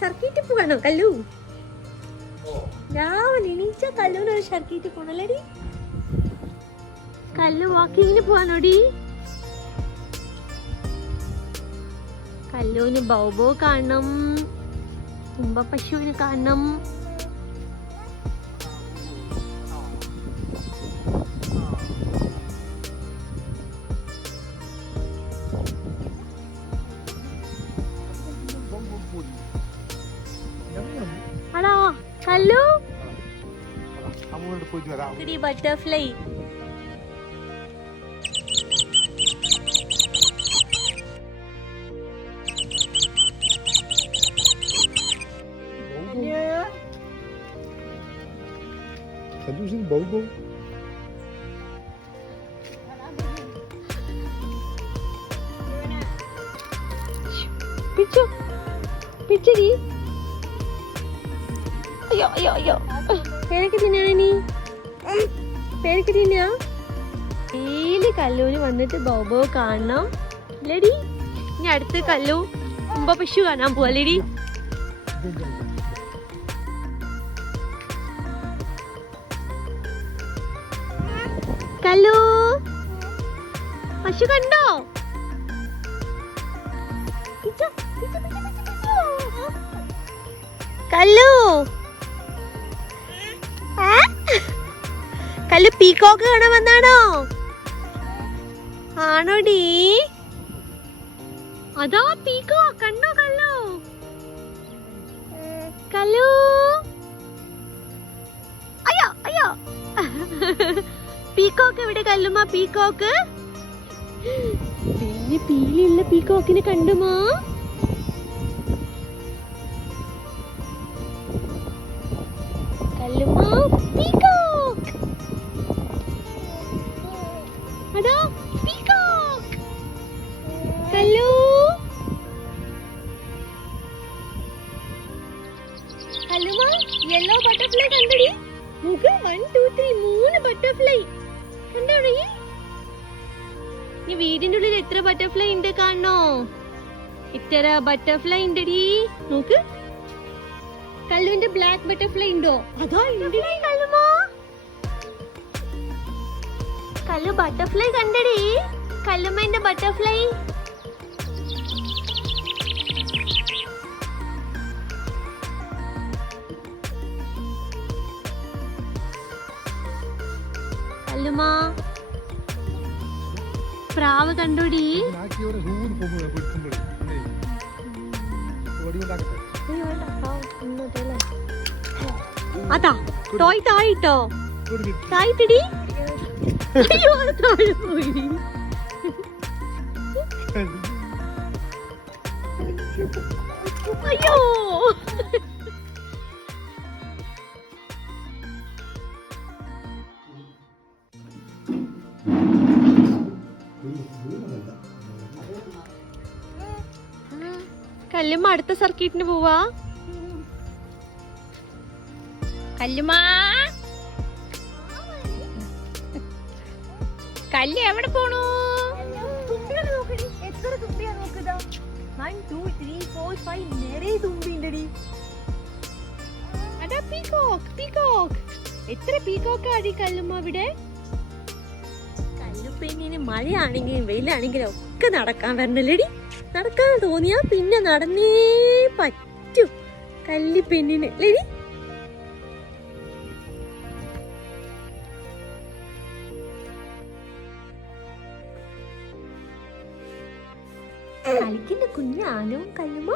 Circuit പോകണോ കല്ലു? രാവിലെ എണീച്ച കല്ലുവിനൊരു circuit പോണല്ലേടി? കല്ലു വാക്കിങ്ങിന് പോവാനോടി? കല്ലുവിന് ബൗബോ കാണണം, തുമ്പ പശുവിന് കാണണം. ആണോ കല്ലു? Butterfly Bobo. പിച്ചു പിച്ചടി. അയ്യോ അയ്യോ അയ്യോ, പേരൊക്കെ തിന്നാണ് നീ? പേരൊക്കെ തിന്നാ? ഡെയിലി കല്ലൂന് വന്നിട്ട് ബോബോ കാണണം ലേടി. ഇനി അടുത്ത് കല്ലു തുമ്പ പശു കാണാൻ പോവാ ലേടി. കല്ലു പശു കണ്ടോ? കല്ലു കല്ലു പീകോക്ക് കാണാൻ വന്നാണോ? ആണോടി? അതാ പീകോക്ക് കണ്ടോ കല്ലു? കല്ലു അയ്യോ അയ്യോ, പീകോക്ക് എവിടെ കല്ലുമ്മ? പീകോക്ക് വലിയ പീലിയുള്ള പീകോക്കിനെ കണ്ടുമാ? കല്ലുമ്മ പീകോക്ക്, അതാ പീകോക്ക്. കല്ലു കല്ലുമ്മ യെല്ലോ ബട്ടർഫ്ലൈ കണ്ടടി? നോക്ക് 1 2 3 3 ബട്ടർഫ്ലൈ കണ്ടോ? ഈ വീടിന്റെ ഉള്ളിൽ എത്ര ബട്ടർഫ്ലൈ ഉണ്ട് കാണണോ? ഇത്ര ബട്ടർഫ്ലൈ ഉണ്ടടി. നോക്ക് കല്ലുവിന്റെ ബ്ലാക്ക് ബട്ടർഫ്ലൈ ഉണ്ടോ? അതാ ഉണ്ടടി കല്ലുമാ. കല്ലു ബട്ടർഫ്ലൈ കണ്ടടി? കല്ലുമ്മന്റെ ബട്ടർഫ്ലൈ. കല്ലുമാ പ്രാവ് കണ്ടോടി? അതാ ടോയ് തായിട്ടോ? തായിട്ടടി? അയ്യോ താഴെ പോയി. അയ്യോ കല്ലുമ്മ അടുത്ത സർക്കിട്ടിന് പോവാ. കല്ലുമ്മ കല്ല് എവിടെ പോണു? എത്ര തുമ്പിയാ നോക്കുതാ? 1 2 3 4 5 നിറയെ തുമ്പിണ്ടടി. അതാ പീകോക്ക് പീകോക്ക്. എത്ര പീകോക്കാടി കല്ലുമ്മ ഇവിടെ? കല്ലുപ്പെണ്ണിന് മഴയാണെങ്കിലും വെയിലാണെങ്കിലും ഒക്കെ നടക്കാൻ വരണല്ലേടി. നടക്കാൻ തോന്നിയാ പിന്നെ നടന്നേ പറ്റൂ കല്ലിപ്പെണ്ണിന് ലേടി. കളിക്കുന്ന കുഞ്ഞാനോ കല്ലുമ്മ?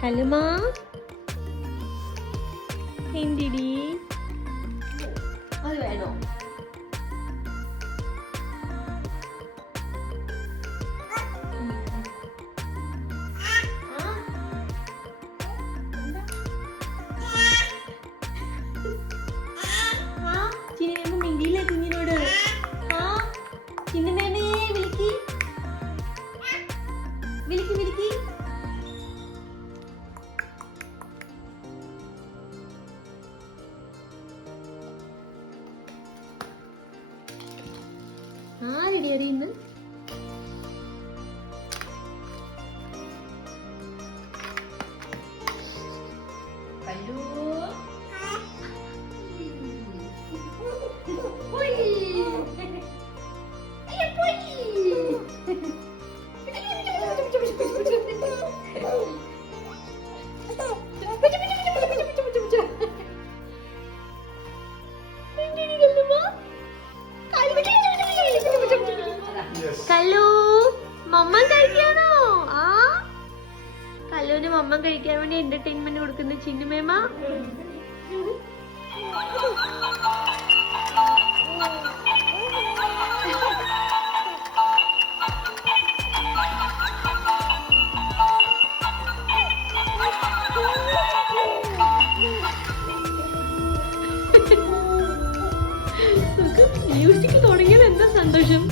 കല്ലുമ്മ എന്തിടി? അത് വേണോ? ചിന്ന മിണ്ടിയില്ലേ കുഞ്ഞിനോട്? ആ ചിന്ന ആരെടി അറിയുന്നു? കല്ലു മമ്മ കഴിക്കാനോ? ആ കല്ലുവിന് മമ്മ കഴിക്കാൻ വേണ്ടി എന്റർടൈൻമെന്റ് കൊടുക്കുന്ന ചിന്നുമേമ. മ്യൂസിക് തുടങ്ങിയത് എന്താ സന്തോഷം.